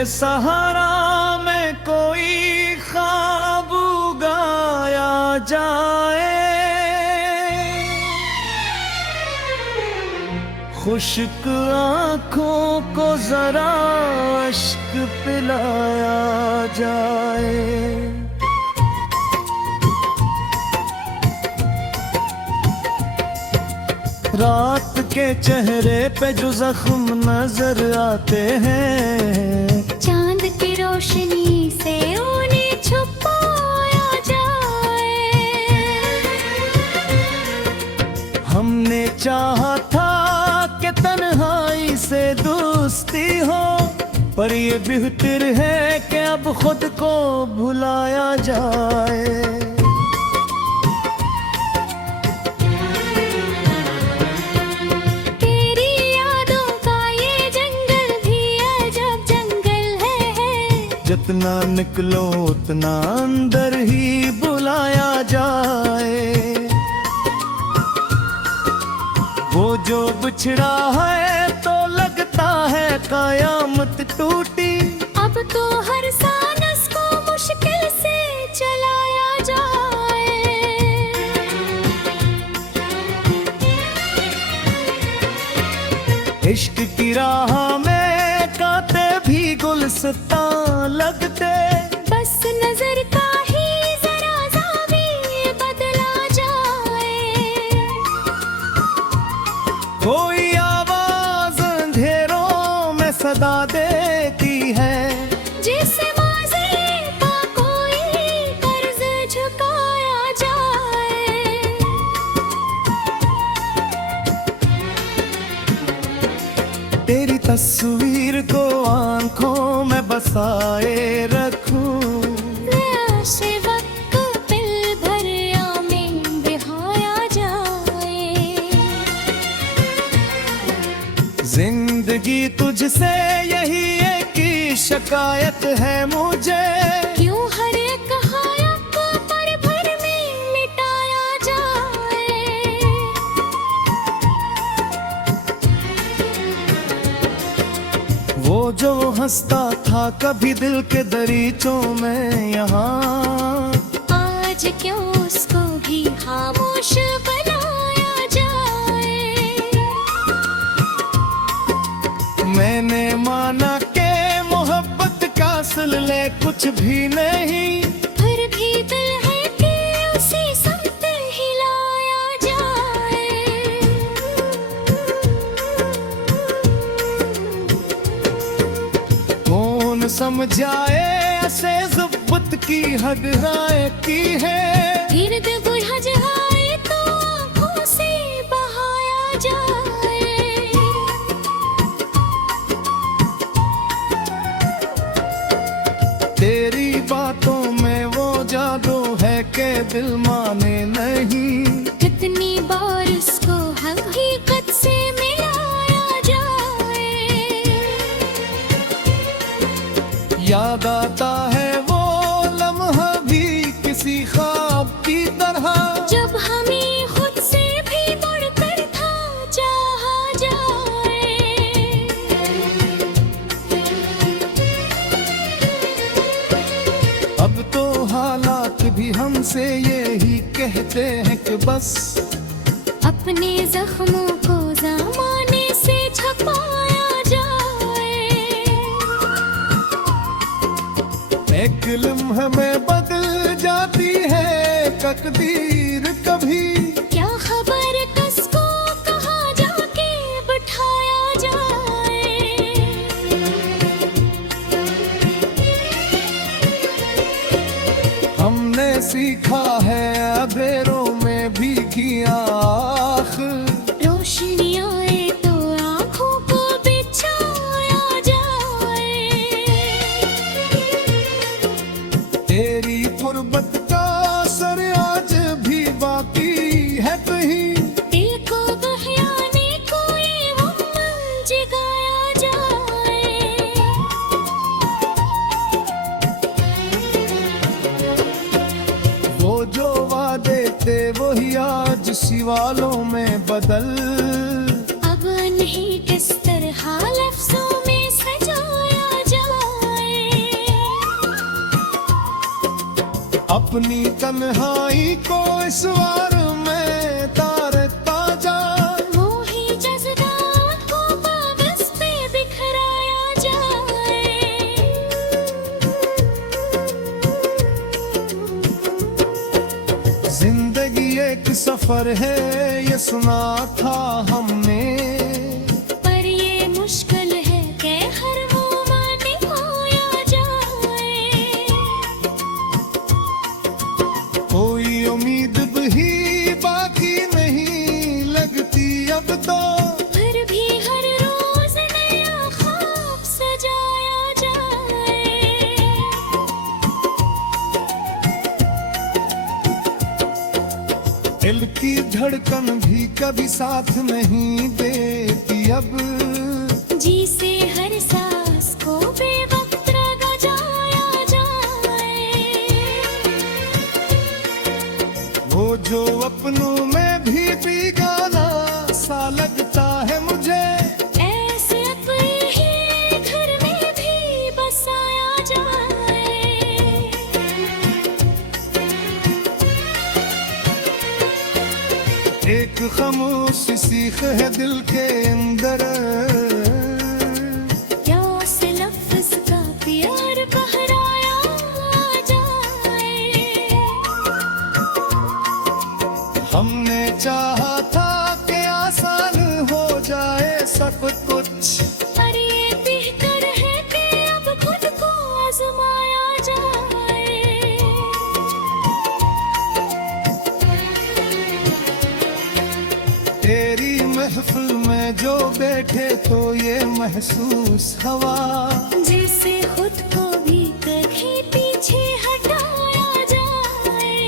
के सहारा में कोई ख्वाब उगाया जाए, खुश्क आँखों को जरा अश्क पिलाया जाए। रात के चेहरे पे जो जख्म नजर आते हैं, चांद की रोशनी से उन्हें छुपाया जाए। हमने चाहा था कि तन्हाई से दोस्ती हो, पर ये बेहतर है कि अब खुद को भुलाया जाए। जितना निकलो उतना अंदर ही बुलाया जाए। वो जो बिछड़ा है तो लगता है कयामत टूटी, अब तो हर सांस को मुश्किल से चलाया जाए। इश्क की राह में कांटे भी गुलसिता लगते, बस नजर का ही जरा ज़ाविया बदला जाए। कोई आवाज अंधेरों में सदा देती है, जिसे माज़ी का कोई कर्ज झुकाया जाए। तेरी तस्वीर को आंखों में बसाए रखूं, नशे वक्त पिल भरिया में बहाया जाए। जिंदगी तुझसे यही एक ही शिकायत है मुझे, क्यों हर एक हायक पर भर में मिटाया जाए। वो जो हंसता था कभी दिल के दरीचों में, यहाँ आज क्यों उसको भी खामोश बनाया जाए। मैंने माना कि मोहब्बत का सिलसिला कुछ भी नहीं, फिर भी दिल है कि उसे संत हिलाया जाए। कौन समझाए ऐसे ज़ुब्बत की हद राय की है, गिरद बुझ आए तो आँखों से बहाया जाए। तेरी बातों में वो जादू है कि दिल माने नहीं, कितनी बार इसको हकीकत से मिलाया जाए। याद आता है वो लम्हा भी किसी ख्वाब की तरह, जब हमें खुद से भी बढ़कर था चाहा जाए। अब तो हालात भी हमसे यही कहते हैं कि बस अपने जख्मों को ज़माने से छुपाया जाए। एक लम्हे में बदल जाती है तकदीर कभी, क्या खबर किसको कहाँ जाके बिठाया जाए। हमने सीखा है अंधेरों में भी किया आँख, रोशनी आए तो आँखों को बिछाया जाए। तेरी तुरबत का असर आज भी बाकी है कहीं, दिल को बहलाने को ये उम्र जगाया जाए। वो जो वादे थे वही आज सिवालों में बदल, अब नहीं किस तरह लफ्जों में सजाया जाए। अपनी तन्हाई को इस वार में तारे ताजा, मोही जज्बात को कागज पे बिखराया जाए। जिंदगी एक सफर है ये सुना था हमने, पर ये मुश्किल है कि हर मोड़ निभाया जाए। कोई उम्मीद भी बाकी नहीं लगती अब तो, फिर भी हर रोज नया ख्वाब सजाया जाए। दिल की धड़कन भी कभी साथ नहीं देती अब, जी से हर सांस को बेवक्त रगड़ाया जाए। वो जो अपनों में भी बेगाना सा लगता है मुझे, ऐसे अपने ही घर में भी बसाया जाए। एक खामोश सीख है दिल के अंदर, क्या उस लफ्ज़ का प्यार बहराया जाए। हमने चाहा था कि आसान हो जाए सब कुछ, पर ये बेहतर है कि अब खुद को आजमाया जाए। तेरी महफिल में जो बैठे तो ये महसूस हवा, जिससे खुद को भी कहीं पीछे हटाया जाए।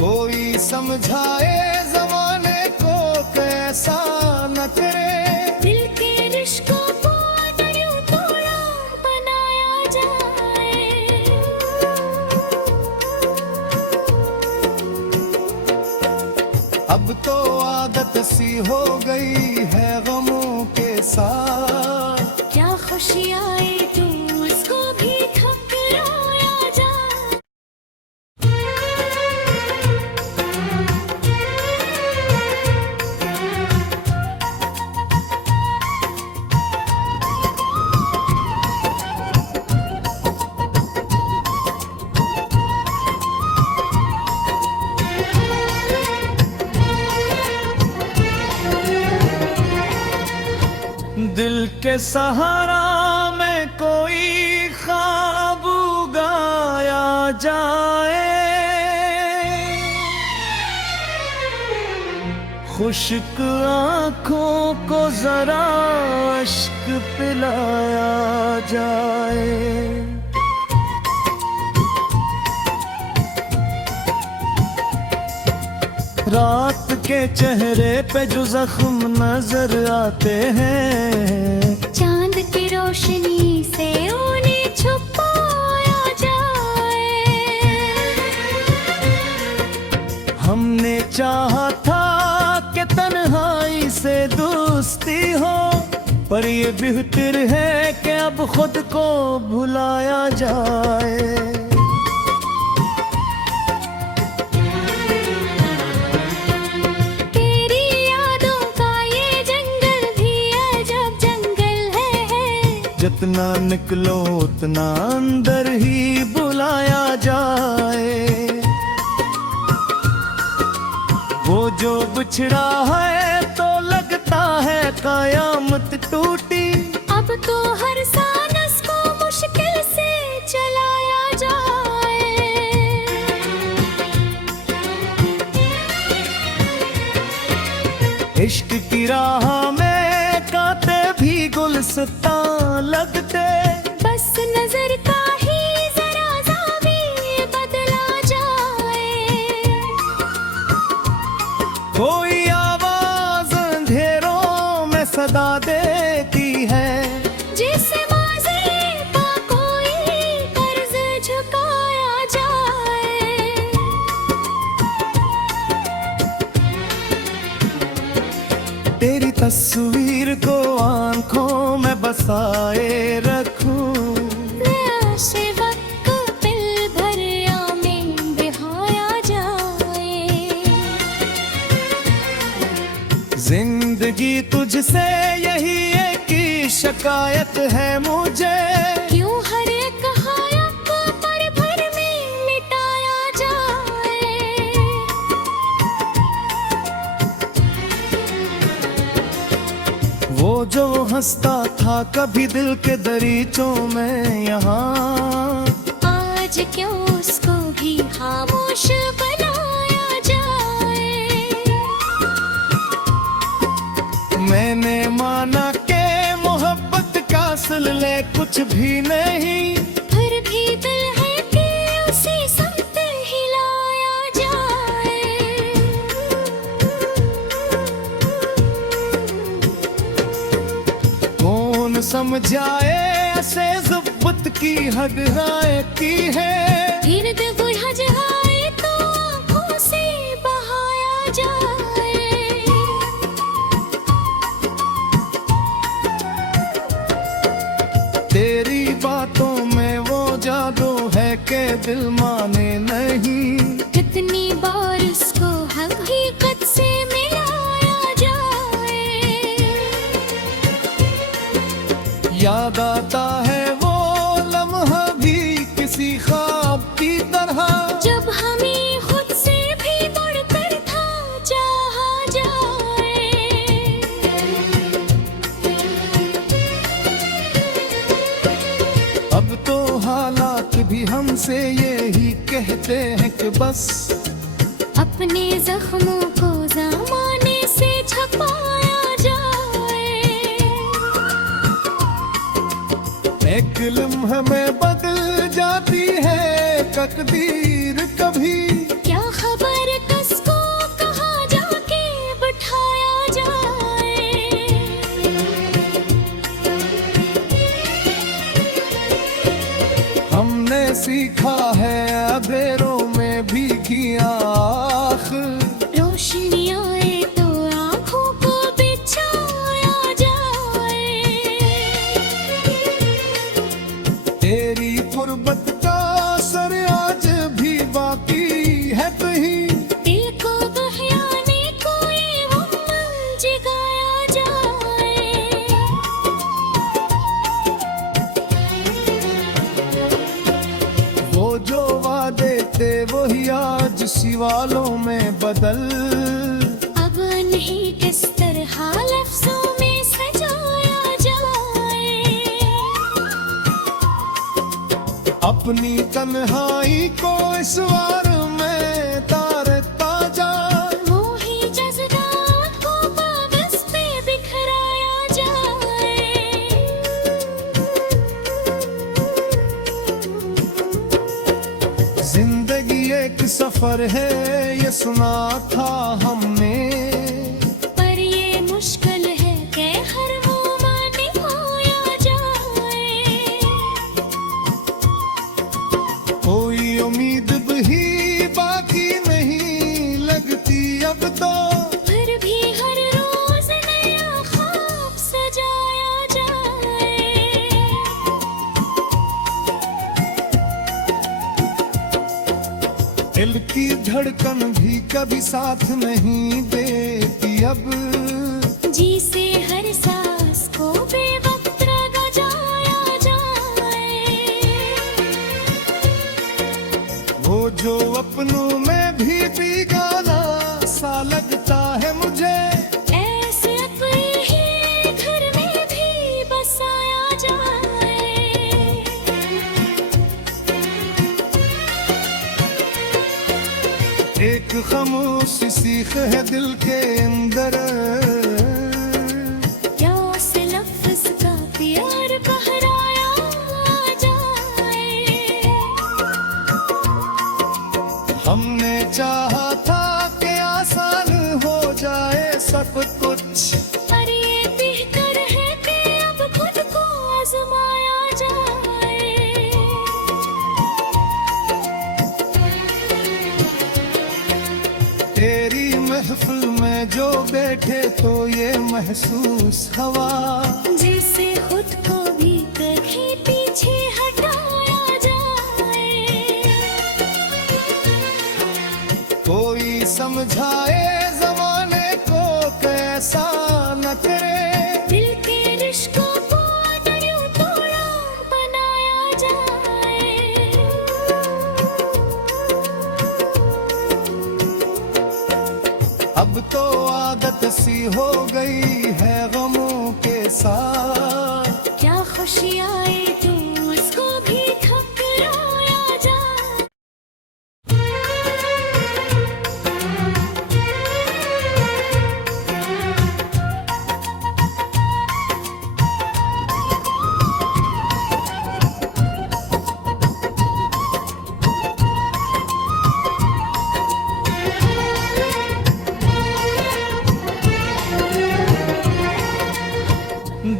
कोई समझाए जमाने को कैसा न करे, दिल के रिश्तों को अगर यूं तोड़ा बनाया जाए। अब तो आदत सी हो गई है गमों के साथ, क्या खुशी आए तो उसको भी ठुकराया जाए। दिल के सहारा में कोई ख्वाब उगाया जाए, खुश्क आंखों को जरा अश्क पिलाया जाए। रात के चेहरे पे जो जख्म नजर आते हैं, चांद की रोशनी से उन्हें छुपाया जाए। हमने चाहा था कि तन्हाई से दोस्ती हो, पर ये बेहतर है कि अब खुद को भुलाया जाए। तेरी यादों का ये जंगल भी अजब जंगल है। जितना निकलो उतना अंदर ही बुलाया जाए। वो जो बिछड़ा है तो लगता है कयामत टूटी, अब तो हर सांस को मुश्किल से चलाया जाए। इश्क की राह में कांटे भी गुलस्तां लगते, बस नजर का ही जरा ज़ाविया बदला जाए। कोई आवाज अंधेरों में सदा देती है, जिसे माज़ी का कोई कर्ज झुकाया जाए। तेरी तस्वीर को आंखों में बसाए रखूं, से वक्त जिंदगी तुझसे यही एक ही शिकायत है मुझे। क्यों हर एक हायक को पल भर में मिटाया जाए। वो जो हंसता था कभी दिल के दरीचों में, यहाँ आज क्यों उसको भी खामोश बनाया जाए। मैंने माना के मोहब्बत का सिलसिले कुछ भी नहीं, फिर भी दिल है कि उसे संत हिलाया जाए। कौन समझाए ऐसे ज़ुब्बत की हद राय की है। गिरद बुझ जाए तो आँखों से बहाया जाए। तेरी बातों में वो जादू है कि दिल माने नहीं। कितनी बार इसको हकीकत से मिलाया जाए। याद आता है वो लम्हा भी किसी ख्वाब की तरह, जब हमें खुद से भी बढ़कर था चाहा जाए। अब तो हालात भी हमसे यही कहते हैं कि बस अपने जख्मों को ज़माने से छुपाया जाए। एक लम्हे में बदल जाती है तकदीर कभी। क्या खबर किसको कहाँ जाके बिठाया जाए। हमने सीखा है अंधेरों में भी किया आँख, रोशनी आए तो आँखों को बिछाया जाए। तेरी गुर्बत का असर आज भी बाकी है कहीं। दिल को बहलाने कोई उम्र जगाया जाए। वो जो वादे थे वही आज सवालों में बदल, अब नहीं किस तरह लफ्जों में सजाया जाए। अपनी तन्हाई को इस वार में तारता जा। वो ही जज्बात को कागज पे बिखराया जाए। जिंदगी एक सफर है ये सुना था हमने, पर ये मुश्किल है कि हर वो माने खोया जाए। कोई उम्मीद भी बाकी नहीं लगती अब तो, फिर भी हर रोज नया ख्वाब सजाया जाए। दिल की धड़कन भी कभी साथ नहीं देती अब, जी से हर सांस को बेवक्त रगड़ाया जाए। वो जो अपनों में भी बेगाना सा लगता है मुझे। ऐसे अपने ही घर में भी बसाया जाए। एक खामोश सीख है दिल के अंदर, क्या उस लफ्ज का प्यार बहराया जाए। हमने चाहा था कि आसान हो जाए सब कुछ, पर ये बेहतर है कि अब खुद को आजमाया जाए। तेरी महफिल में जो बैठे तो ये महसूस हवा, जिसे खुद को भी कहीं पीछे हटाया जाए। कोई समझाए जमाने को कैसा अब तो आदत सी हो गई है गमों के साथ। क्या खुशी आए तू उसको भी ठुकराया जा।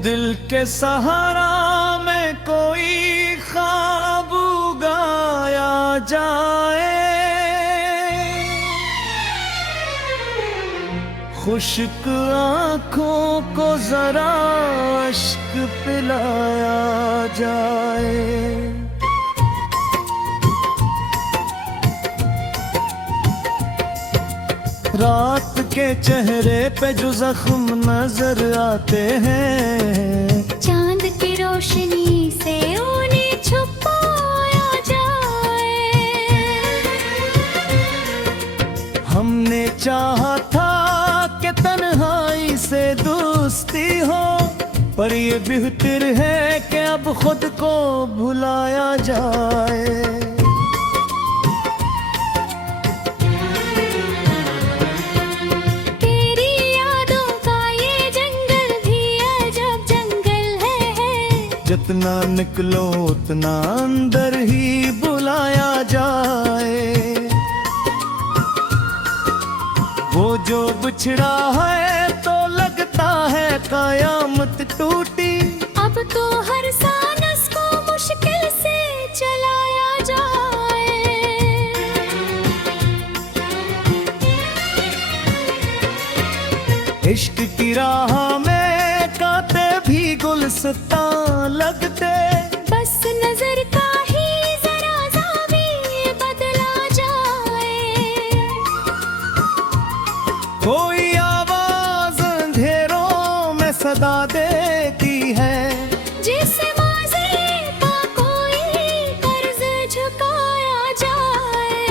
दिल के सहारा में कोई ख्वाब उगाया जाए, खुश्क आंखों को जरा अश्क पिलाया जाए। रात के चेहरे पे जो जख्म नजर आते हैं, चांद की रोशनी से उन्हें छुपाया जाए। हमने चाहा था कि तन्हाई से दोस्ती हो, पर ये बेहतर है कि अब खुद को भुलाया जाए। जितना निकलो उतना अंदर ही बुलाया जाए। वो जो बिछड़ा है तो लगता है कयामत टूटी। अब तो हर सांस को मुश्किल से चलाया जाए। इश्क की राह में कांटे भी गुलसिता लगते, बस नजर का ही जरा ज़ाविया बदला जाए। कोई आवाज अंधेरों में सदा देती है, जिसे माज़ी का कोई कर्ज झुकाया जाए।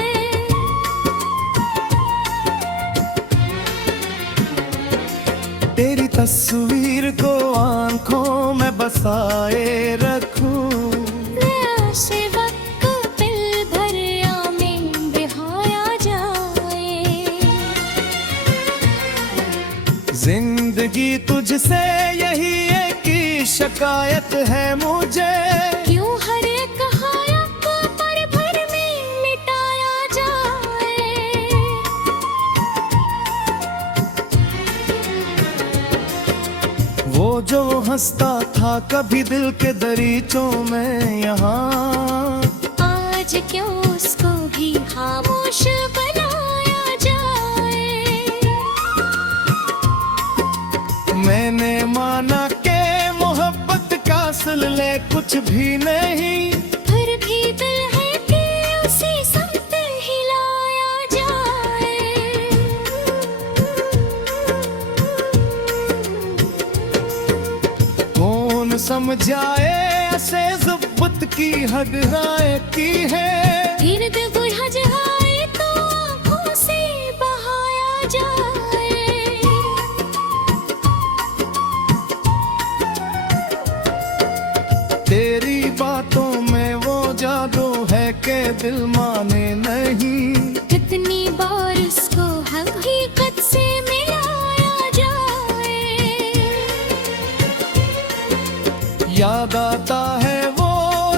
तेरी तस्वीर को आंखों में बसाए रखूं, नशे वक्त पिल भरिया में बहाया जाए। जिंदगी तुझसे यही एक ही शिकायत है मुझे, क्यों हर एक हायक पर भर में मिटाया जाए। वो जो हंसता था कभी दिल के दरीचों में यहाँ, आज क्यों उसको भी खामोश बनाया जाए। मैंने माना के मोहब्बत का सिलसिले कुछ भी नहीं, फिर भी दिल है कि उसे संत हिलाया जाए। कौन समझाए ऐसे ज़ुब्बत की हद राय की है, गिरद बुझ आए तो आँखों से बहाया जाए। तेरी बातों में वो जादू है कि दिल माने नहीं, कितनी बार इसको हकीकत से मिलाया जाए। याद आता है वो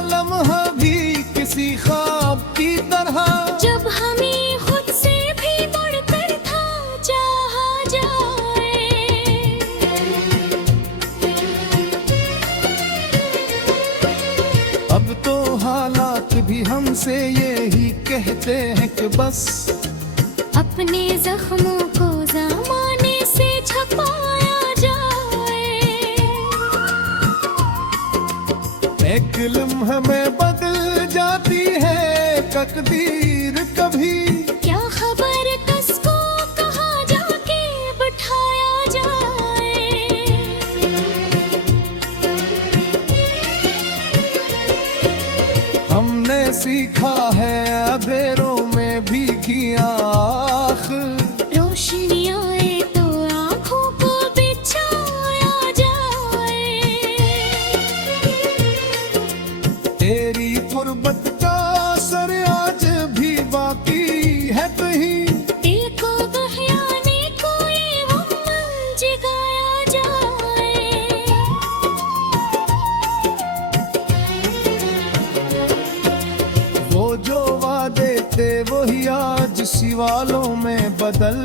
लम्हा भी किसी ख्वाब की तरह, जब हमें खुद से भी बढ़कर था चाहा जाए। अब तो हालात भी हमसे यही कहते हैं कि बस अपने जख्मों को ज़माने से छुपाया जाए। एक लम्हा में बदल जाती है तकदीर कभी, क्या खबर किसको कहाँ जाके बिठाया जाए। हमने सीखा है अंधेरों में भी किया आँख, रोशनियाँ है कहीं, दिल को बहलाने कोई उम्र जगाया जाए। वो जो वादे थे वही आज सिवालों में बदल,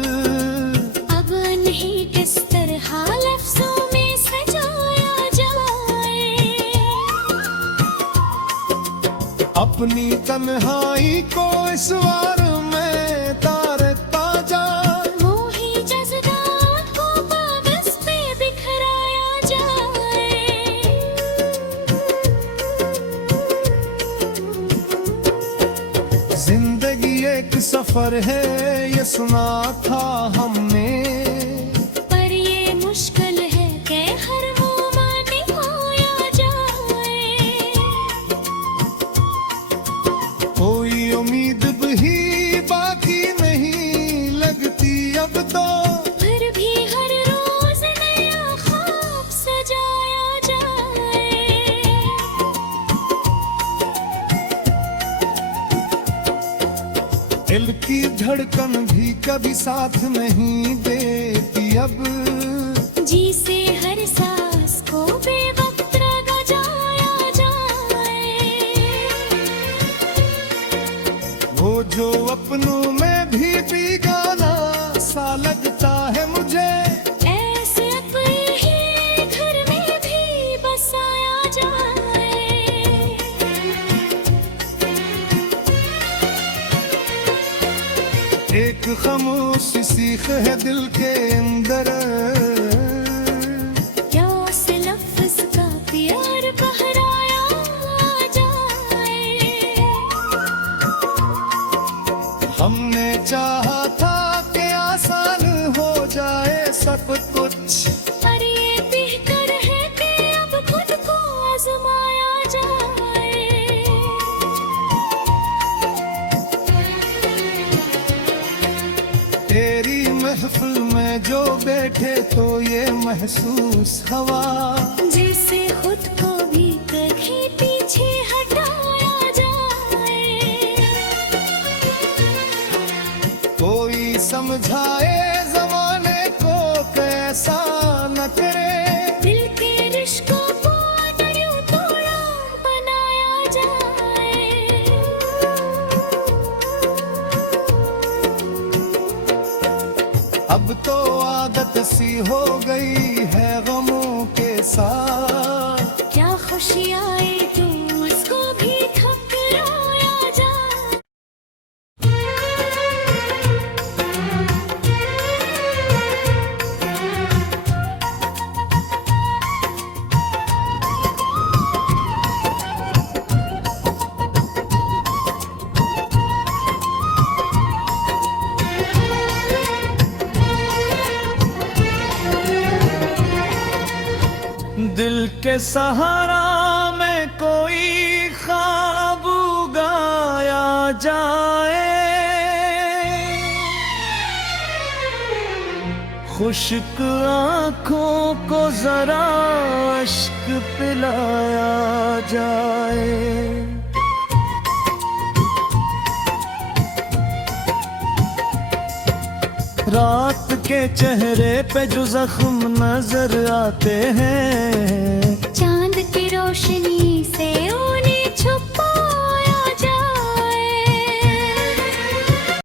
अब नहीं किस तरह लफ्जों में सजाया जाए। अपनी तन्हाई को इस वार में तारता जा, मोही जज्बात को कागज पे बिखराया जाए। जिंदगी एक सफर है ये सुना था हमने, पर ये मुश्किल है कि हर वो माने खोया जाए। कोई उम्मीद भी बाकी नहीं लगती अब तो, फिर भी हर रोज नया ख्वाब सजाया जाए। दिल की धड़कन भी कभी साथ नहीं देती अब, जी से हर सांस को बेवक्त रगड़ाया जाए। वो जो अपनों में भी बेगाना सा लगता है मुझे, ऐसे अपने ही घर में भी बसाया जाए। एक खामोशी सीख है दिल के अंदर, क्या उस लफ्ज का प्यार बहराया जाए। हमने चाहा था कि आसान हो जाए सब कुछ, पर ये बेहतर है कि अब खुद को आजमाया जाए। तेरी महफिल में जो बैठे तो ये महसूस हवा, जिससे खुद को भी कहीं पीछे हटाया जाए। कोई समझाए जमाने को कैसा न करे, दिल के रिश्तों को यूं तोड़ा बनाया जाए। अब तो आदत सी हो गई है गमों के साथ, क्या खुशी आए तो उसको भी ठुकराया जाए। दिल के सहारा में कोई ख्वाब उगाया जाए, खुश्क आँखों को जरा अश्क पिलाया जाए। रात के चेहरे पे जो जख्म नजर आते हैं, चांद की रोशनी से उन्हें